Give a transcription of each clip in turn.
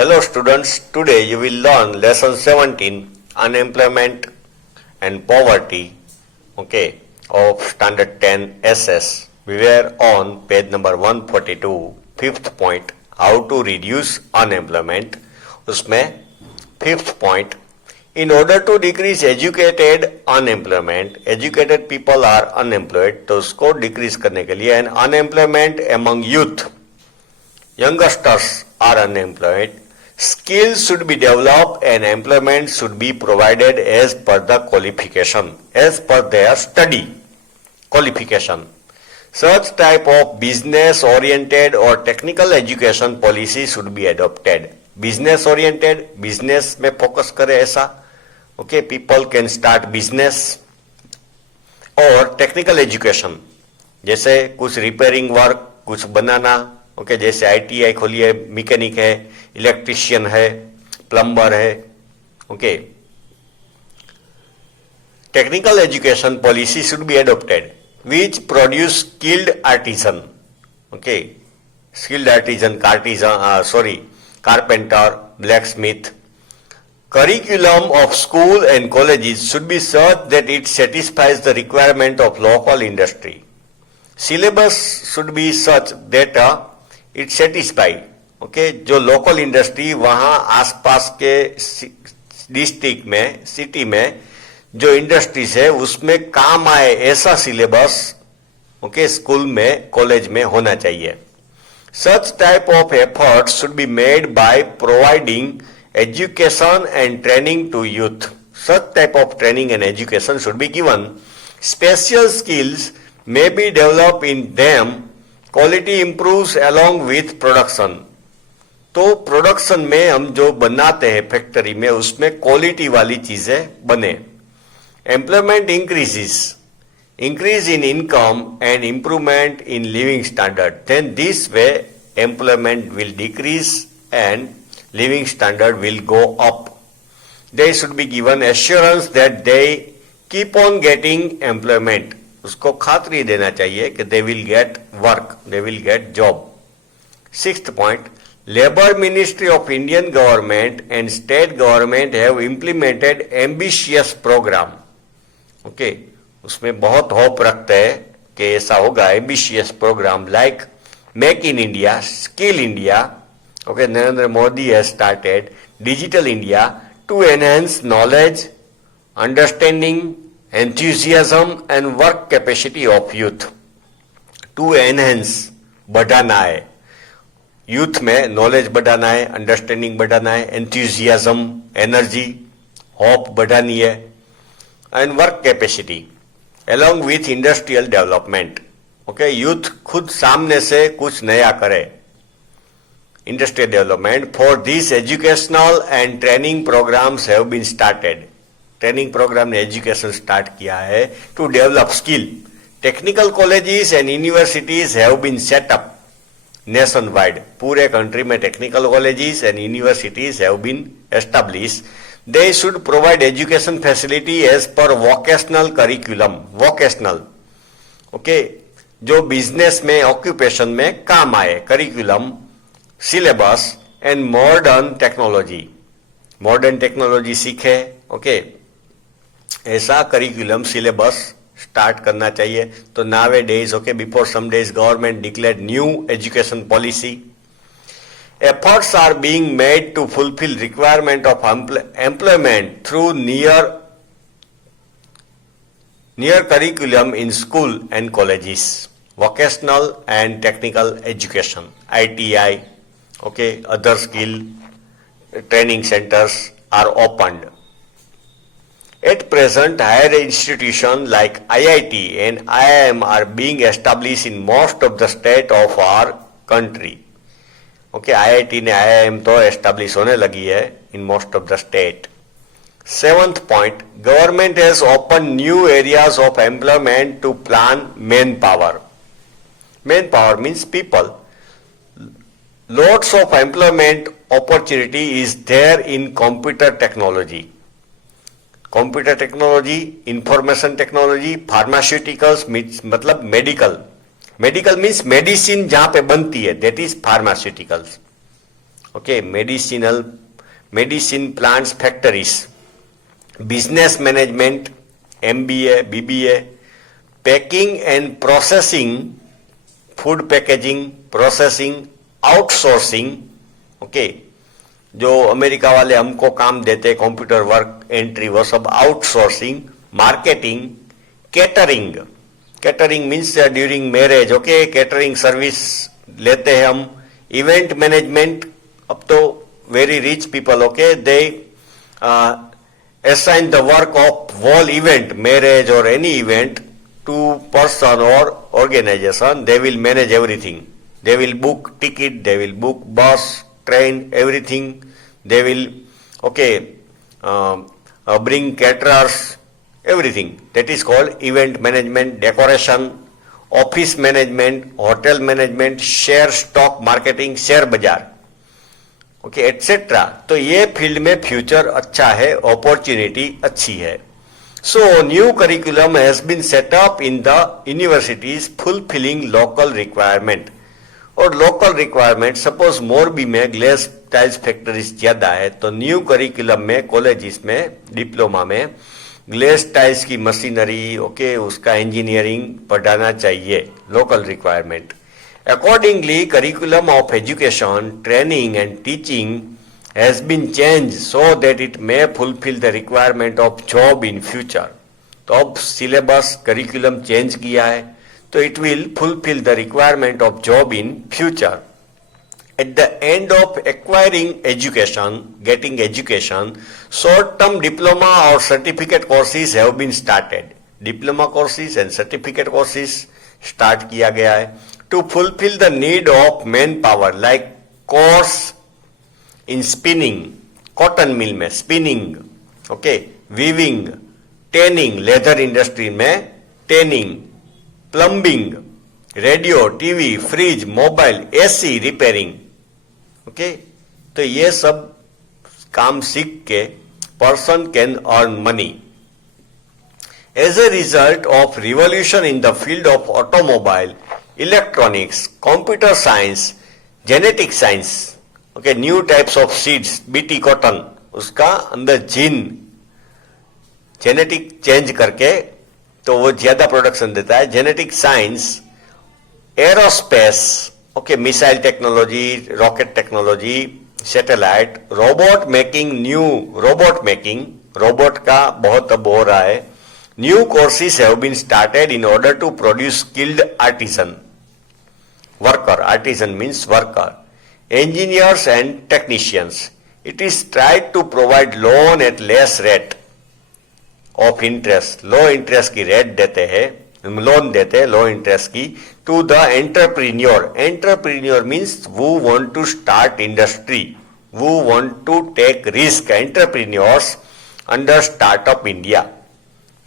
Hello students, today you will learn lesson 17 unemployment and poverty of standard 10 SS. We were on page number 142, fifth point how to reduce unemployment. उसमें fifth point in order to decrease educated unemployment, educated people are unemployed, तो उसको decrease करने के लिए and unemployment among youth, youngsters are unemployed, skills should be developed and employment should be provided as per the qualification, as per their study qualification. Such type of business oriented or technical education policy should be adopted. Business oriented, business में focus करे ऐसा, people can start business. और technical education जैसे कुछ repairing work, कुछ बनाना, जैसे ITI खोली है, मैकेनिक है, इलेक्ट्रिशियन है, प्लम्बर है, technical education policy should be adopted which produce skilled artisan, skilled artisan, carpenter, blacksmith. Curriculum of school and colleges should be such that it satisfies the requirement of local industry. Syllabus should be such that it satisfy, जो local industry वहां आसपास के district में, city में जो industries है उसमें काम आए ऐसा सिलेबस स्कूल में, कॉलेज में होना चाहिए. Such type of efforts should be made by providing education and training to youth. Such type of training and education should be given. Special skills may be developed in them. Quality improves along with production. तो production में हम जो बनाते हैं factory में उसमें quality वाली चीजें बने. Employment increase in income and improvement in living standard. Then this way employment will decrease and living standard will go up. They should be given assurance that they keep on getting employment. उसको खातरी देना चाहिए कि they will get work, they will get job. Sixth point, Labor Ministry of Indian government and state government have implemented ambitious program. उसमें बहुत hope रखते हैं कि ऐसा होगा. ambitious program like Make in India, Skill India. Narendra Modi has started Digital India to enhance knowledge, understanding, enthusiasm and work capacity of youth. To enhance, बढ़ाना है, youth में नॉलेज बढ़ाना है, अंडरस्टैंडिंग बढ़ाना है, एंथुजियाज्म, एनर्जी, होप बढ़ानी है, and work capacity along with industrial development. Youth खुद सामने से कुछ नया करे. Industrial development. For this educational and training programmes have been started. Training programme ने एजुकेशन स्टार्ट किया है to develop skill. Technical colleges and universities have been set up nationwide. पूरे कंट्री में technical colleges and universities have been establish. They should provide education facility as per vocational curriculum. Vocational, जो business में, occupation में काम आए. Curriculum, syllabus and modern technology. Modern technology सीखे. ऐसा curriculum, syllabus start करना चाहिए. तो nowadays, before some days government declared new education policy. Efforts are being made to fulfill requirement of employment through near curriculum in school and colleges, vocational and technical education, ITI, other skill training centers are opened. At present, higher institutions like IIT and IIM are being established in most of the state of our country. IIT ने IIM तो establish होने लगी है in most of the state. Seventh point, government has opened new areas of employment to plan manpower. Manpower means people. Lots of employment opportunity is there in computer technology. Computer technology, information technology, pharmaceuticals means मतलब medical. Medical means medicine जहां पे बनती है, that is pharmaceuticals. okay, medicine plants factories, business management, MBA, BBA, packing and processing, food packaging, processing, outsourcing, okay, जो America वाले हमको काम देते कंप्यूटर वर्क एंट्री वो सब outsourcing, marketing, catering, catering means during marriage, okay, catering service लेते हैं हम, इवेंट मैनेजमेंट, अब तो very rich people, okay, they assign the work of whole event, marriage or any event to person or organization. They will manage everything. They will book ticket, they will book bus, train, everything. They will, okay, bring caterers, everything. That is called event management, decoration, office management, hotel management, share stock marketing, share बाजार, okay, etcetera. तो ये field में future अच्छा है, opportunity अच्छी है. So new curriculum has been set up in the universities fulfilling local requirement. और local requirement, suppose Morbi में ग्लास टाइल्स फैक्ट्रीज ज्यादा है, तो न्यू करिकुलम में कॉलेजेस में डिप्लोमा में ग्लास टाइल्स की मशीनरी, ओके, उसका इंजीनियरिंग पढ़ाना चाहिए, local requirement. Accordingly, curriculum of education, training and teaching has been changed so that it may fulfill the requirement of job in future. तो अब syllabus curriculum change किया है, तो it will fulfil the requirement of job in future. At the end of acquiring education, getting education, short-term diploma or certificate courses have been started. Diploma courses and certificate courses start किया गया है. To fulfill the need of manpower, like course in spinning, cotton mill में spinning, okay, weaving, tanning, leather industry में tanning, plumbing, radio, TV, fridge, mobile, AC repairing, okay, तो ये सब काम सीख के person can earn money. As a result of revolution in the field of automobile, electronics, computer science, genetic science, okay, new types of seeds, BT cotton, उसका अंदर gene genetic change करके तो वो ज्यादा प्रोडक्शन देता है. Genetic science, aerospace, okay, missile technology, rocket technology, satellite, robot making, new robot making, robot का बहुत अब हो रहा है. New courses have been started in order to produce skilled artisan. Worker, artisan means worker. Engineers and technicians. It is tried to provide loan at less rate of interest. Low interest की rate देते हैं, loan देते हैं, low interest की, to the entrepreneur. Entrepreneur means who want to start industry, who want to take risk. Entrepreneurs under Startup India.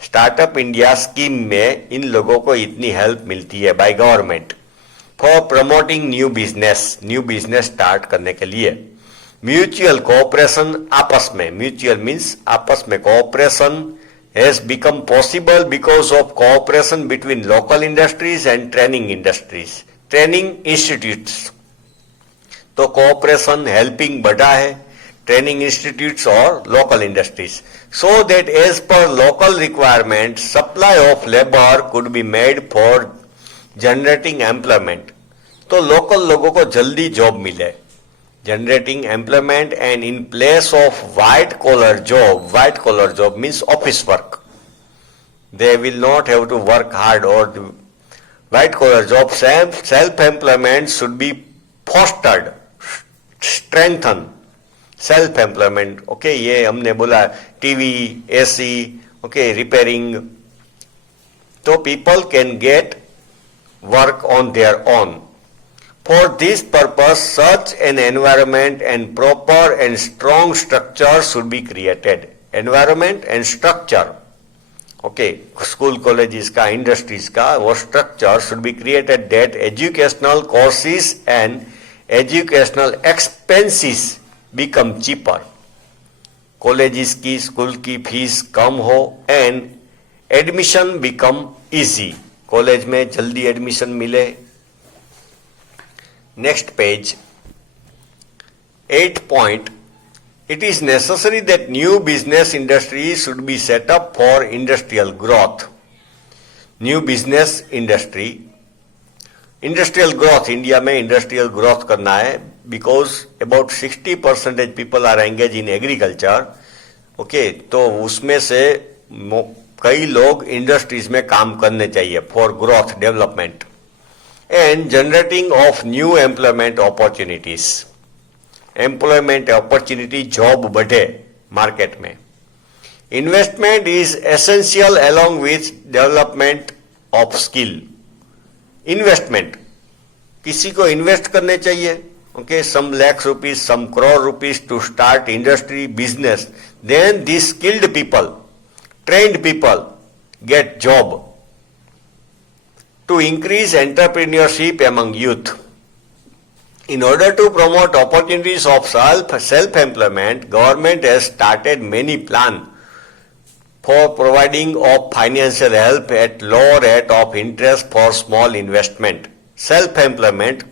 Startup India scheme में इन लोगों को इतनी हेल्प मिलती है by government for promoting new business start करने के लिए. म्यूचुअल कोऑपरेशन, आपस में, म्यूचुअल मीन्स आपस में, cooperation has become possible because of cooperation between local industries and training industries, training institutes. तो कोऑपरेशन हेल्पिंग बढ़ा है, ट्रेनिंग इंस्टीट्यूट्स और local industries, so that as per local requirement supply of labor could be made for generating employment. तो local लोगों को जल्दी job मिले, generating employment, and in place of white collar job means office work, they will not have to work hard, or the white collar job, self employment should be fostered, strengthened. Self employment, okay, ये हमने बोला TV, AC, okay, repairing, तो people can get work on their own. For this purpose such an environment and proper and strong structure should be created. Environment and structure, okay, school colleges का, industries का, वो structure should be created that educational courses and educational expenses become cheaper. Colleges की, school की fees कम हो and admission become easy, college में जल्दी admission मिले. Next page. 8th point, it is necessary that new business industries should be set up for industrial growth. New business industry, industrial growth, India में industrial growth करना है because about 60% people are engage in agriculture. Okay, तो उसमें से कई लोग industries में काम करने चाहिए for growth development and generating of new employment opportunities. Employment opportunity, job बढ़े मार्केट में. Investment is essential along with development of skill. Investment, किसी को इन्वेस्ट करने चाहिए. Okay, some lakhs rupees, some crore rupees to start industry, business. Then these skilled people, trained people get job. To increase entrepreneurship among youth. In order to promote opportunities of self-employment, government has started many plans for providing of financial help at low rate of interest for small investment. Self-employment,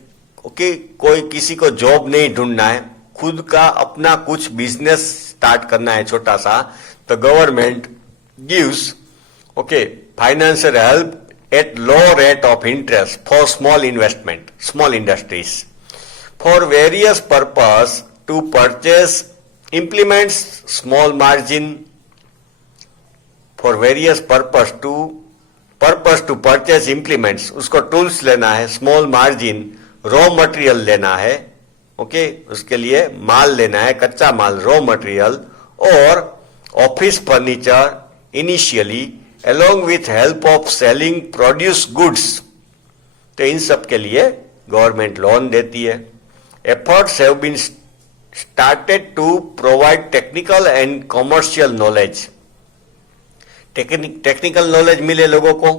okay, कोई किसी को job नहीं ढूंढना है, खुद का अपना कुछ बिजनेस स्टार्ट करना है छोटा सा, तो government gives okay financial help at low rate of interest for small investment, small industries for various purpose to purchase implements small margin for various purpose to purchase implements. उसको tools लेना है, small margin, raw material लेना है. Okay, उसके लिए माल लेना है, कच्चा माल, रॉ मटेरियल और office furniture initially along with help of selling produce goods. तो इन सब के लिए गवर्नमेंट लोन देती है. Efforts have been started to provide technical and commercial knowledge. टेक्निकल नॉलेज मिले लोगों को,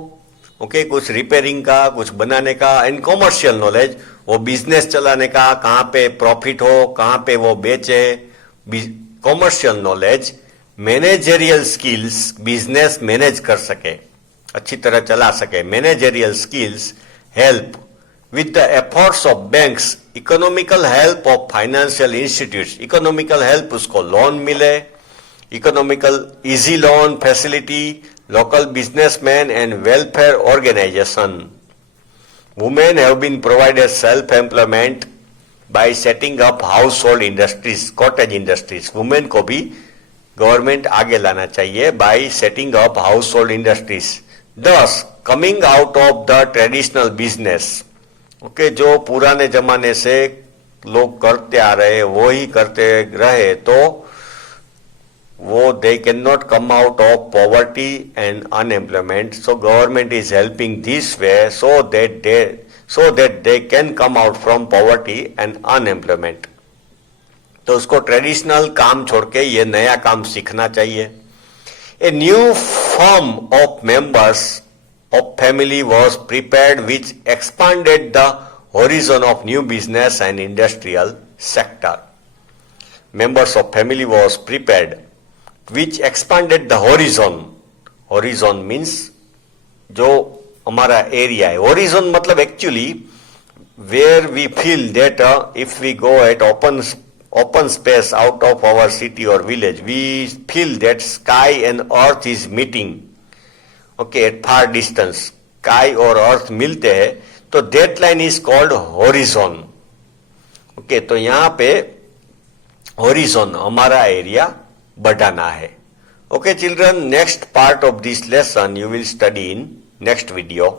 ओके, कुछ रिपेयरिंग का, कुछ बनाने का, एंड कॉमर्शियल नॉलेज, वो बिजनेस चलाने का, कहां पे प्रॉफिट हो, कहां पे वो बेचे. Commercial knowledge, managerial skills, business manage कर सके, अच्छी तरह चला सके. Managerial skills help with the efforts of banks, economical help of financial institutes. Economical help, उसको लोन मिले, economical easy loan facility, local businessmen and welfare organization. Women have been provided self-employment by setting up household industries, cottage industries. Women को भी government आगे लाना चाहिए by setting up household industries. Thus, coming out of the traditional business. Okay, जो पुराने जमाने से लोग करते आ रहे, वो ही करते रहे, तो वो they can not come out of poverty and unemployment. So government is helping this way so that they can come out from poverty and unemployment. तो उसको ट्रेडिशनल काम छोड़ के ये नया काम सीखना चाहिए. A new form of members of family was prepared which expanded the horizon of new business and industrial sector. Members of family was prepared which expanded the horizon. Horizon means जो हमारा एरिया है. horizon मतलब actually where we feel that if we go at open space out of our city or village, we feel that sky and earth is meeting. Okay, at far distance sky और अर्थ मिलते हैं, तो that line is called horizon. Okay, तो यहां पे horizon हमारा area बढ़ाना है. Okay children, next part of this lesson you will study in next video.